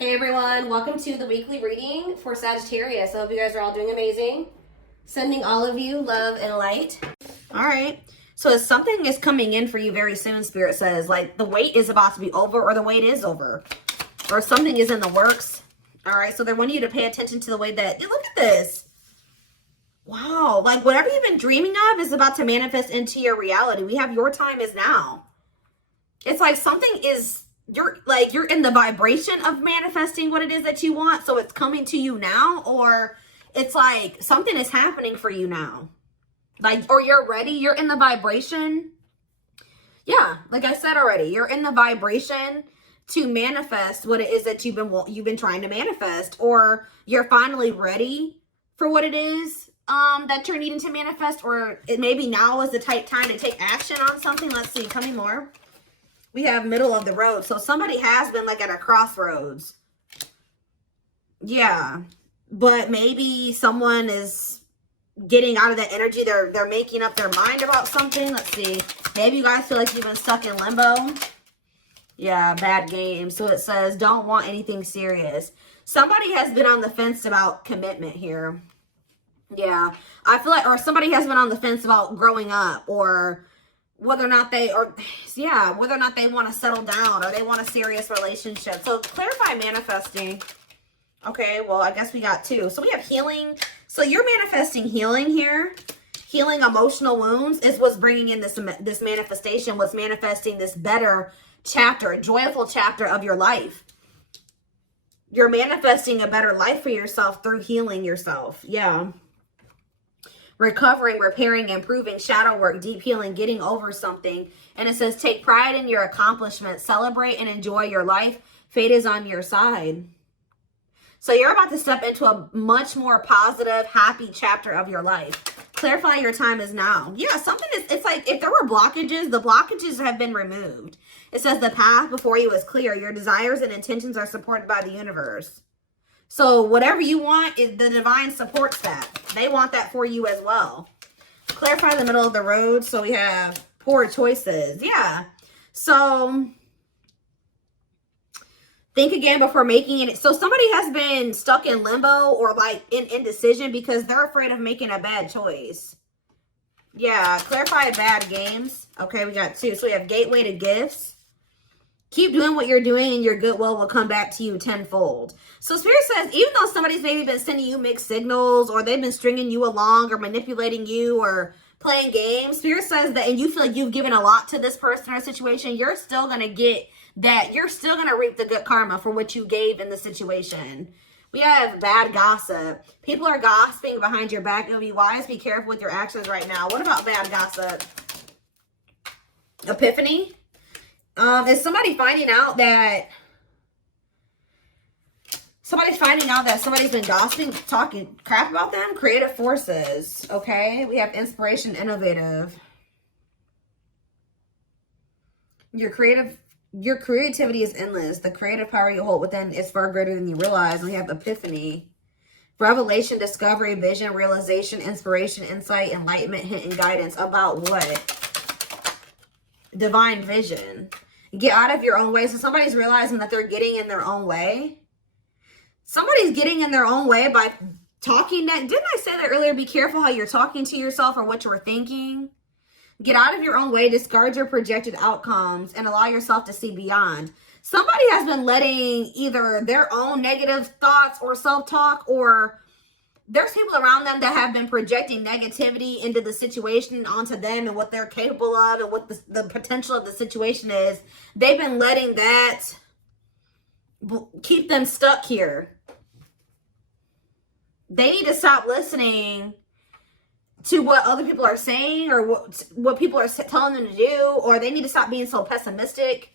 Hey everyone, welcome to the weekly reading for Sagittarius. I hope you guys are all doing amazing. Sending all of you love and light. All right. So something is coming in for you very soon, Spirit says. Like the wait is about to be over, or the wait is over. Or something is in the works. All right. So they want you to pay attention to the way that, look at this. Wow. Like whatever you've been dreaming of is about to manifest into your reality. We have your time is now. It's like something is... you're in the vibration of manifesting what it is that you want, so it's coming to you now, or it's like something is happening for you now, like, or you're ready, you're in the vibration. Yeah, like I said already, you're in the vibration to manifest what it is that you've been trying to manifest, or you're finally ready for what it is that you're needing to manifest, or it maybe now is the time to take action on something. Let's see, tell me more. We have middle of the road. So somebody has been like at a crossroads. Yeah. But maybe someone is getting out of that energy. They're making up their mind about something. Let's see. Maybe you guys feel like you've been stuck in limbo. Yeah, bad game. So it says, don't want anything serious. Somebody has been on the fence about commitment here. Yeah. I feel like, or somebody has been on the fence about growing up, or whether or not they want to settle down, or they want a serious relationship. So clarify manifesting. Okay, well, I guess we got two. So we have healing. So you're manifesting healing here. Healing emotional wounds is what's bringing in this manifestation, what's manifesting this better chapter, a joyful chapter of your life. You're manifesting a better life for yourself through healing yourself. Yeah. Recovering, repairing, improving, shadow work, deep healing, getting over something. And it says, take pride in your accomplishments, celebrate and enjoy your life. Fate is on your side. So you're about to step into a much more positive, happy chapter of your life. Clarify your time is now. Yeah, something is, it's like if there were blockages, the blockages have been removed. It says the path before you is clear. Your desires and intentions are supported by the universe. So whatever you want, the divine supports that. They want that for you as well. Clarify the middle of the road. So we have poor choices. Yeah. So think again before making it. So somebody has been stuck in limbo or like in indecision because they're afraid of making a bad choice. Yeah. Clarify bad games. Okay, we got two. So we have gateway to gifts. Keep doing what you're doing and your goodwill will come back to you tenfold. So Spirit says, even though somebody's maybe been sending you mixed signals, or they've been stringing you along, or manipulating you, or playing games, Spirit says that, and you feel like you've given a lot to this person or situation, you're still going to get that. You're still going to reap the good karma for what you gave in the situation. We have bad gossip. People are gossiping behind your back. It'll be wise. Be careful with your actions right now. What about bad gossip? Epiphany. Is somebody finding out that somebody's been gossiping, talking crap about them? Creative forces. Okay. We have inspiration, innovative. Your creativity is endless. The creative power you hold within is far greater than you realize. We have epiphany. Revelation, discovery, vision, realization, inspiration, insight, enlightenment, hint, and guidance. About what? Divine vision. Get out of your own way. So somebody's realizing that they're getting in their own way. Somebody's getting in their own way by talking that. Didn't I say that earlier? Be careful how you're talking to yourself or what you're thinking. Get out of your own way. Discard your projected outcomes and allow yourself to see beyond. Somebody has been letting either their own negative thoughts or self-talk, or there's people around them that have been projecting negativity into the situation, onto them and what they're capable of and what the potential of the situation is. They've been letting that keep them stuck here. They need to stop listening to what other people are saying, or what people are telling them to do, or they need to stop being so pessimistic.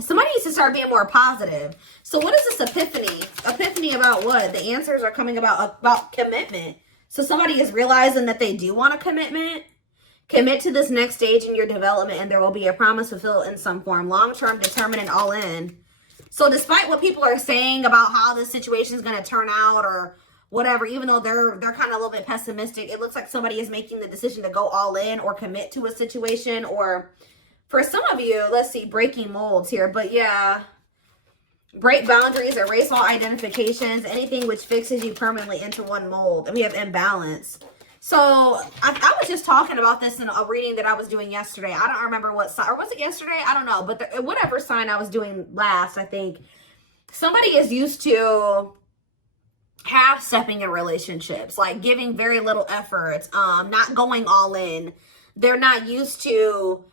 Somebody needs to start being more positive. So what is this epiphany? Epiphany about what? The answers are coming about commitment. So somebody is realizing that they do want a commitment. Commit to this next stage in your development, and there will be a promise fulfilled in some form. Long-term, determined, and all in. So despite what people are saying about how this situation is going to turn out, or whatever, even though they're kind of a little bit pessimistic, it looks like somebody is making the decision to go all in or commit to a situation. Or for some of you, let's see, breaking molds here. But yeah, Break boundaries, erase all identifications, anything which fixes you permanently into one mold. And we have imbalance. So I was just talking about this in a reading that I was doing yesterday. I don't remember what sign, or was it yesterday? I don't know. But whatever sign I was doing last, I think somebody is used to half stepping in relationships, like giving very little effort, not going all in. They're not used to,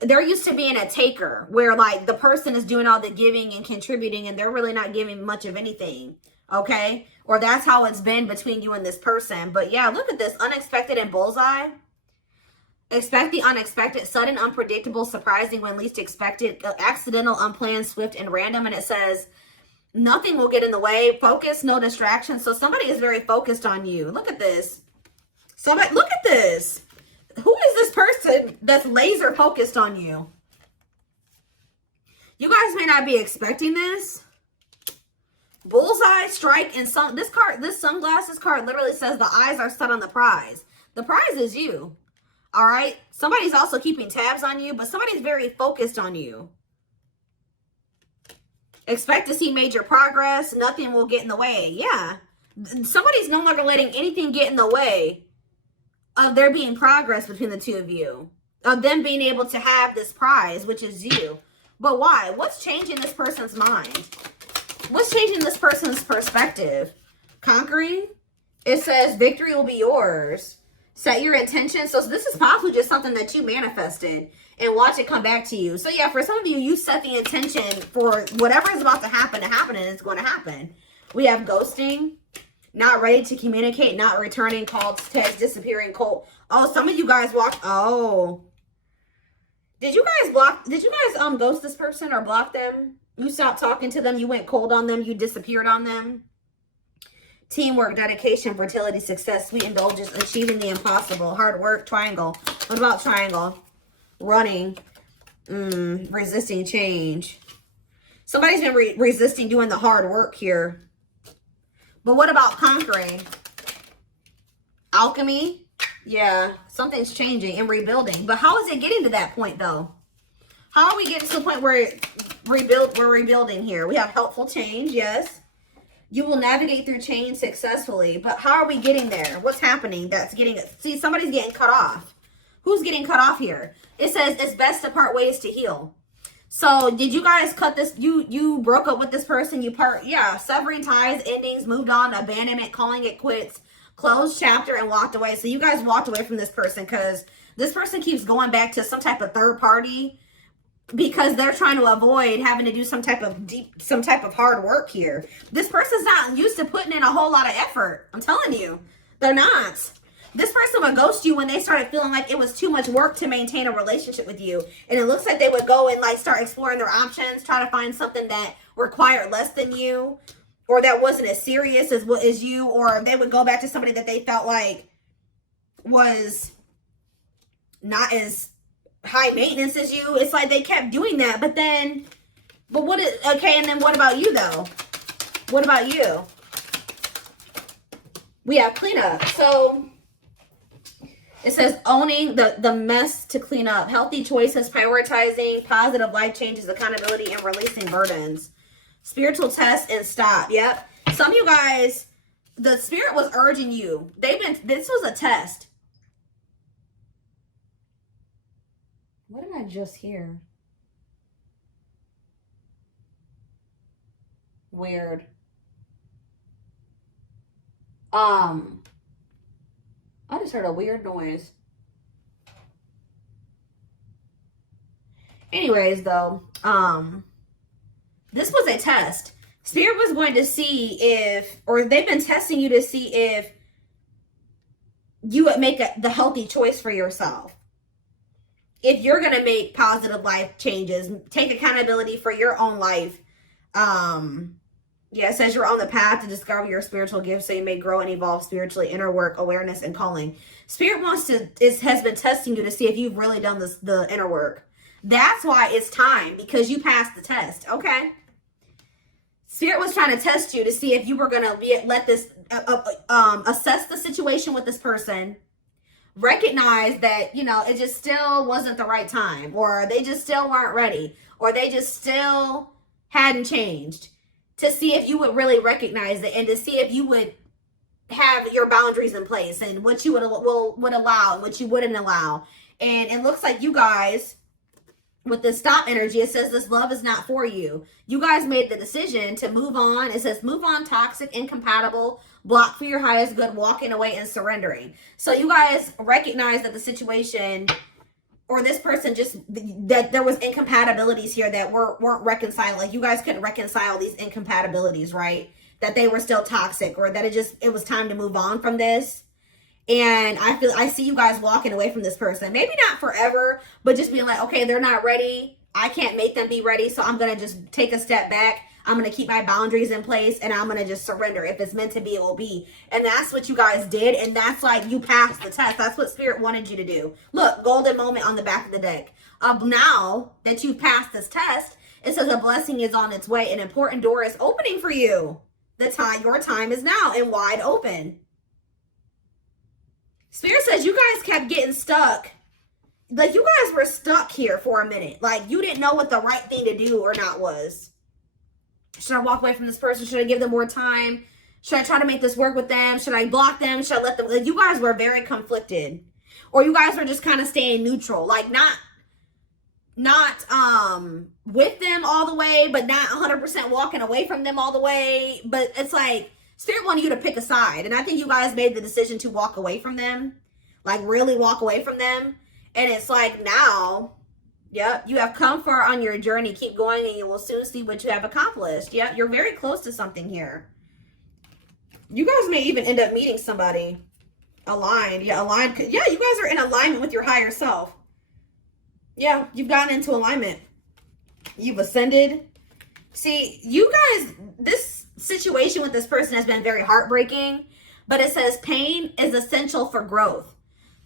they're used to being a taker, where like the person is doing all the giving and contributing and they're really not giving much of anything. Okay, or that's how it's been between you and this person. But yeah, look at this, unexpected and bullseye. Expect the unexpected, sudden, unpredictable, surprising when least expected, accidental, unplanned, swift, and random. And it says nothing will get in the way. Focus, no distractions. So somebody is very focused on you. Look at this. Somebody, look at this. Who is this person that's laser focused on you? You guys may not be expecting this. Bullseye, strike, and sun. This card, this sunglasses card literally says the eyes are set on the prize. The prize is you. All right. Somebody's also keeping tabs on you, but somebody's very focused on you. Expect to see major progress. Nothing will get in the way. Yeah. Somebody's no longer letting anything get in the way of there being progress between the two of you. Of them being able to have this prize, which is you. But why? What's changing this person's mind? What's changing this person's perspective? Conquering. It says victory will be yours. Set your intention. So this is possibly just something that you manifested and watch it come back to you. So yeah, for some of you, you set the intention for whatever is about to happen and it's going to happen. We have ghosting, not ready to communicate, not returning calls, texts, disappearing, cold. Oh, some of you guys walked. Oh, did you guys ghost this person or block them? You stopped talking to them. You went cold on them. You disappeared on them. Teamwork, dedication, fertility, success, sweet indulgence, achieving the impossible, hard work, triangle. What about triangle? Running, resisting change. Somebody's been resisting doing the hard work here. But what about conquering? Alchemy. Yeah, something's changing and rebuilding. But how is it getting to that point though? How are we getting to the point where we're rebuilding here? We have helpful change, yes. You will navigate through change successfully. But how are we getting there? What's happening that's getting it? See, somebody's getting cut off. Who's getting cut off here? It says it's best to part ways to heal. So did you guys cut this? You broke up with this person. Yeah, severing ties, endings, moved on, abandonment, calling it quits, closed chapter, and walked away. So you guys walked away from this person because this person keeps going back to some type of third party because they're trying to avoid having to do some type of hard work here. This person's not used to putting in a whole lot of effort. I'm telling you, they're not. This person would ghost you when they started feeling like it was too much work to maintain a relationship with you. And it looks like they would go and like start exploring their options, try to find something that required less than you, or that wasn't as serious as you, or they would go back to somebody that they felt like was not as high maintenance as you. It's like they kept doing that, but then and then what about you though? What about you? We have cleanup. So it says owning the mess to clean up, healthy choices, prioritizing, positive life changes, accountability, and releasing burdens. Spiritual test and stop. Yep. Some of you guys, the spirit was urging you. This was a test. What did I just hear? Weird. I just heard a weird noise. Anyways, though, this was a test. Spirit was going to see they've been testing you to see if you would make the healthy choice for yourself. If you're going to make positive life changes, take accountability for your own life. Yeah, it says you're on the path to discover your spiritual gifts so you may grow and evolve spiritually, inner work, awareness, and calling. Spirit has been testing you to see if you've really done the inner work. That's why it's time, because you passed the test, okay? Spirit was trying to test you to see if you were going to assess the situation with this person, recognize that, it just still wasn't the right time, or they just still weren't ready, or they just still hadn't changed, to see if you would really recognize it and to see if you would have your boundaries in place and what you would allow and what you wouldn't allow. And it looks like you guys, with the stop energy, it says this love is not for you. You guys made the decision to move on. It says move on, toxic, incompatible, block for your highest good, walking away and surrendering. So you guys recognize that the situation or this person just, that there was incompatibilities here that weren't reconciled. Like you guys couldn't reconcile these incompatibilities, right? That they were still toxic, or that it was time to move on from this. And I see you guys walking away from this person. Maybe not forever, but just being like, okay, they're not ready. I can't make them be ready. So I'm going to just take a step back. I'm going to keep my boundaries in place and I'm going to just surrender. If it's meant to be, it will be. And that's what you guys did. And that's like, you passed the test. That's what Spirit wanted you to do. Look, golden moment on the back of the deck. Now that you've passed this test, it says a blessing is on its way. An important door is opening for you. Your time is now and wide open. Spirit says you guys kept getting stuck. Like you guys were stuck here for a minute. Like you didn't know what the right thing to do or not was. Should I walk away from this person? Should I give them more time? Should I try to make this work with them? Should I block them? Should I let them? Like, you guys were very conflicted. Or you guys were just kind of staying neutral. Like not with them all the way, but not 100% walking away from them all the way. But it's like Spirit wanted you to pick a side. And I think you guys made the decision to walk away from them. Like really walk away from them. And it's like now, yep, you have come far on your journey. Keep going and you will soon see what you have accomplished. Yeah, you're very close to something here. You guys may even end up meeting somebody aligned. Yeah, aligned. Yeah, you guys are in alignment with your higher self. Yeah, you've gotten into alignment. You've ascended. See, you guys, this situation with this person has been very heartbreaking, but it says pain is essential for growth.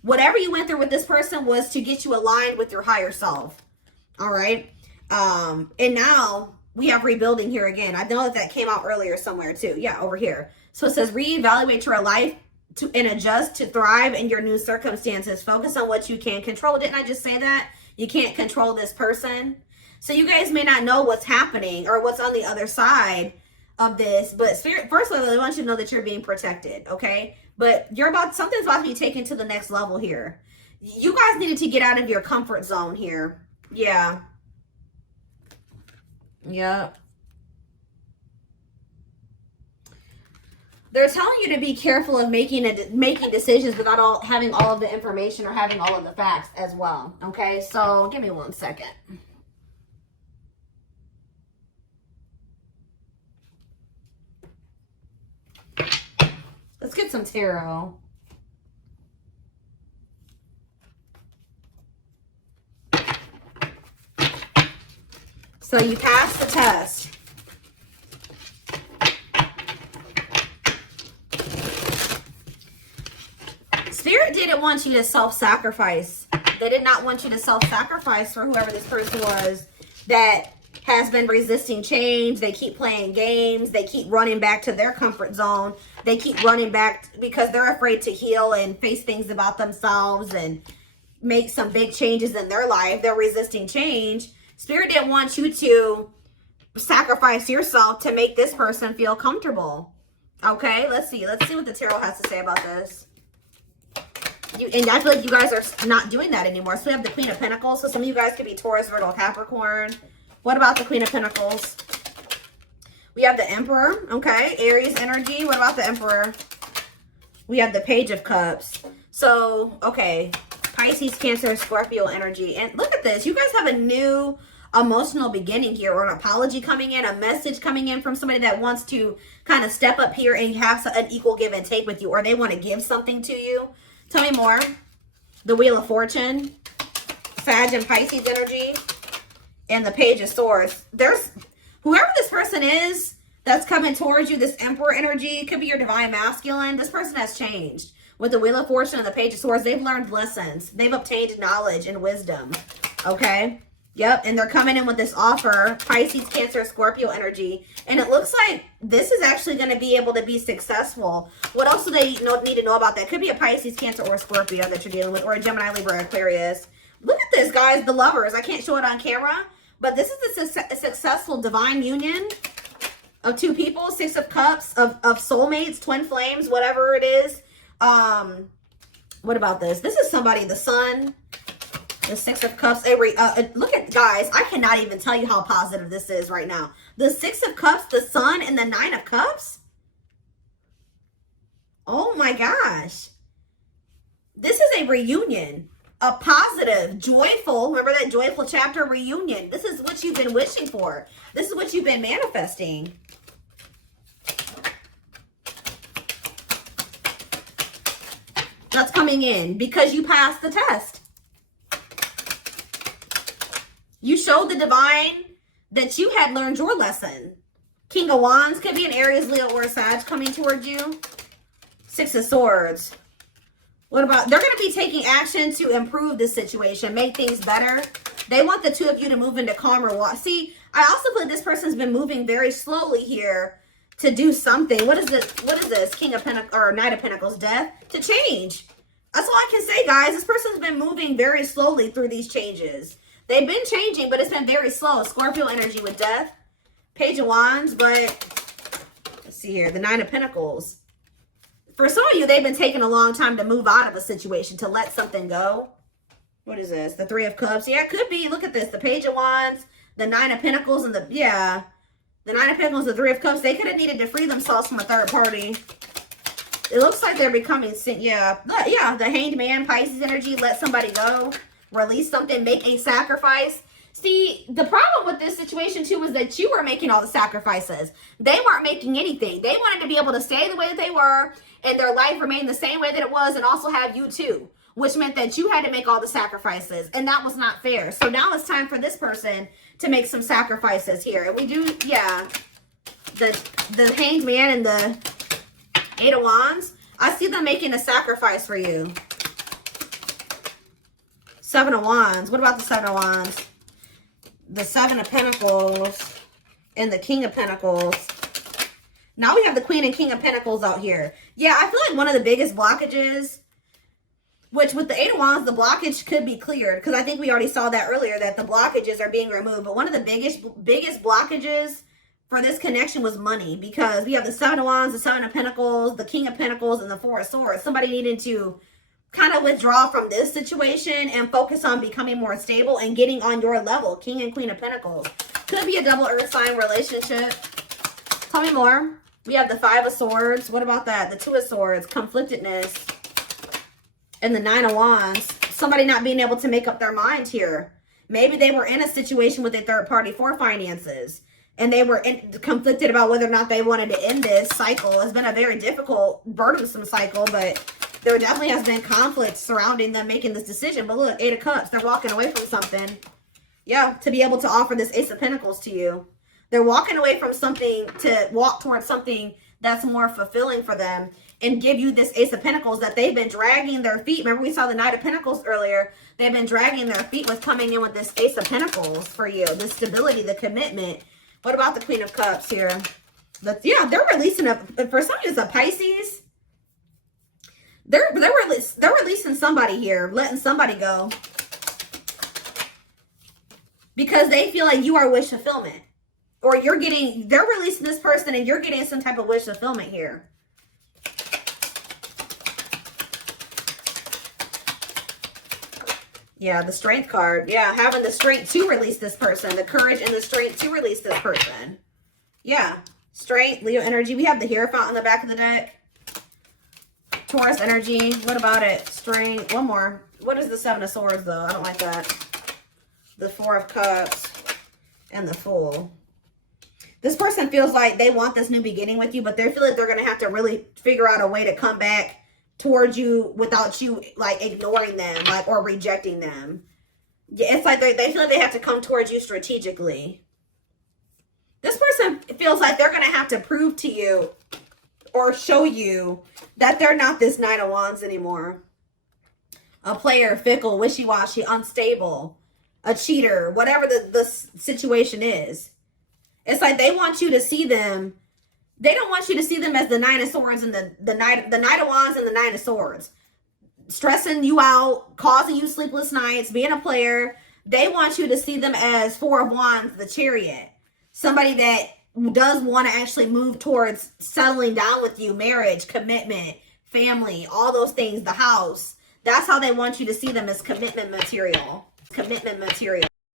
Whatever you went through with this person was to get you aligned with your higher self. All right. And now we have rebuilding here again. I know that came out earlier somewhere too. Yeah, over here. So it says reevaluate your life and adjust to thrive in your new circumstances. Focus on what you can control. Didn't I just say that? You can't control this person. So you guys may not know what's happening or what's on the other side of this, but Spirit, first of all, I want you to know that you're being protected, okay? But something's about to be taken to the next level here. You guys needed to get out of your comfort zone here. Yeah. Yeah. They're telling you to be careful of making decisions without having all of the information or having all of the facts as well. Okay, so give me 1 second. Let's get some tarot. So you passed the test. Spirit didn't want you to self-sacrifice. They did not want you to self-sacrifice for whoever this person was that has been resisting change. They keep playing games. They keep running back to their comfort zone. They keep running back because they're afraid to heal and face things about themselves and make some big changes in their life. They're resisting change. Spirit didn't want you to sacrifice yourself to make this person feel comfortable. Okay, let's see. Let's see what the tarot has to say about this. And I feel like you guys are not doing that anymore. So we have the Queen of Pentacles. So some of you guys could be Taurus, Virgo, Capricorn. What about the Queen of Pentacles? We have the Emperor. Okay, Aries energy. What about the Emperor? We have the Page of Cups. So, okay, Pisces, Cancer, Scorpio energy. And look at this. You guys have a new emotional beginning here, or an apology coming in, a message coming in from somebody that wants to kind of step up here and have an equal give and take with you, or they want to give something to you. Tell me more. The Wheel of Fortune, Sag and Pisces energy, and the Page of Swords. There's whoever this person is that's coming towards you, this Emperor energy, could be your divine masculine. This person has changed. With the Wheel of Fortune and the Page of Swords, they've learned lessons. They've obtained knowledge and wisdom. Okay? Yep, and they're coming in with this offer, Pisces, Cancer, Scorpio energy. And it looks like this is actually going to be able to be successful. What else do they need to know about that? Could be a Pisces, Cancer, or Scorpio that you're dealing with, or a Gemini, Libra, Aquarius. Look at this, guys, the Lovers. I can't show it on camera, But this is a successful divine union of two people, Six of Cups, of soulmates, twin flames, whatever it is. What about this? This is somebody, the Sun, the Six of Cups. Look at, guys, I cannot even tell you how positive this is right now. The Six of Cups, the Sun, and the Nine of Cups. Oh my gosh. This is a reunion. A positive, joyful, remember that joyful chapter, reunion. This is what you've been wishing for. This is what you've been manifesting. That's coming in because you passed the test. You showed the divine that you had learned your lesson. King of Wands could be an Aries, Leo, or Sag coming towards you. Six of Swords. What about, they're going to be taking action to improve this situation, make things better. They want the two of you to move into calmer water. See, I also feel like this person's been moving very slowly here to do something. What is this? What is this? King of Pentacles, or Knight of Pentacles, death, to change. That's all I can say, guys. This person's been moving very slowly through these changes. They've been changing, but it's been very slow. Scorpio energy with death. Page of Wands, but let's see here. The Nine of Pentacles. For some of you, they've been taking a long time to move out of a situation, to let something go. What is this? The Three of Cups. Yeah, it could be. Look at this. The Page of Wands, the Nine of Pentacles, and the Nine of Pentacles, the Three of Cups. They could have needed to free themselves from a third party. It looks like they're becoming, the Hanged Man, Pisces energy. Let somebody go. Release something. Make a sacrifice. See, the problem with this situation, too, is that you were making all the sacrifices. They weren't making anything. They wanted to be able to stay the way that they were and their life remain the same way that it was and also have you, too, which meant that you had to make all the sacrifices, and that was not fair. So now it's time for this person to make some sacrifices here. And we do, the Hanged Man and the Eight of Wands. I see them making a sacrifice for you. Seven of Wands. What about the Seven of Wands? The Seven of Pentacles and the King of Pentacles. Now we have the Queen and King of Pentacles out here. Yeah, I feel like one of the biggest blockages, which with the Eight of Wands, the blockage could be cleared, because I think we already saw that earlier, that the blockages are being removed. But one of the biggest blockages for this connection was money, because we have the Seven of Wands, the Seven of Pentacles, the King of Pentacles, and the Four of Swords. Somebody needed to kind of withdraw from this situation and focus on becoming more stable and getting on your level. King and Queen of Pentacles. Could be a double earth sign relationship. Tell me more. We have the Five of Swords. What about that? The Two of Swords. Conflictedness. And the Nine of Wands. Somebody not being able to make up their mind here. Maybe they were in a situation with a third party for finances, and they were conflicted about whether or not they wanted to end this cycle. It's been a very difficult, burdensome cycle, but there definitely has been conflict surrounding them making this decision. But look, Eight of Cups. They're walking away from something. Yeah, to be able to offer this Ace of Pentacles to you. They're walking away from something to walk towards something that's more fulfilling for them and give you this Ace of Pentacles that they've been dragging their feet. Remember, we saw the Knight of Pentacles earlier. They've been dragging their feet with coming in with this Ace of Pentacles for you. The stability, the commitment. What about the Queen of Cups here? But yeah, they're releasing for some reason, a Pisces. They're releasing somebody here, letting somebody go, because they feel like you are wish fulfillment, or they're releasing this person and you're getting some type of wish fulfillment here. Yeah, the Strength card. Yeah, having the strength to release this person, the courage and the strength to release this person. Yeah, Strength, Leo energy. We have the Hierophant on the back of the deck. Taurus energy. What about it? Strength. One more. What is the Seven of Swords, though? I don't like that. The Four of Cups and the Fool. This person feels like they want this new beginning with you, but they feel like they're going to have to really figure out a way to come back towards you without you, like, ignoring them, like, or rejecting them. Yeah, it's like they feel like they have to come towards you strategically. This person feels like they're going to have to prove to you or show you that they're not this Knight of Wands anymore. A player, fickle, wishy-washy, unstable, a cheater, whatever the situation is. It's like they want you to see them. They don't want you to see them as the Nine of Swords and the Knight of Wands and the Nine of Swords. Stressing you out, causing you sleepless nights, being a player, They want you to see them as Four of Wands, the Chariot. Somebody that does want to actually move towards settling down with you, marriage, commitment, family, all those things, the house. That's how they want you to see them, as commitment material. Commitment material.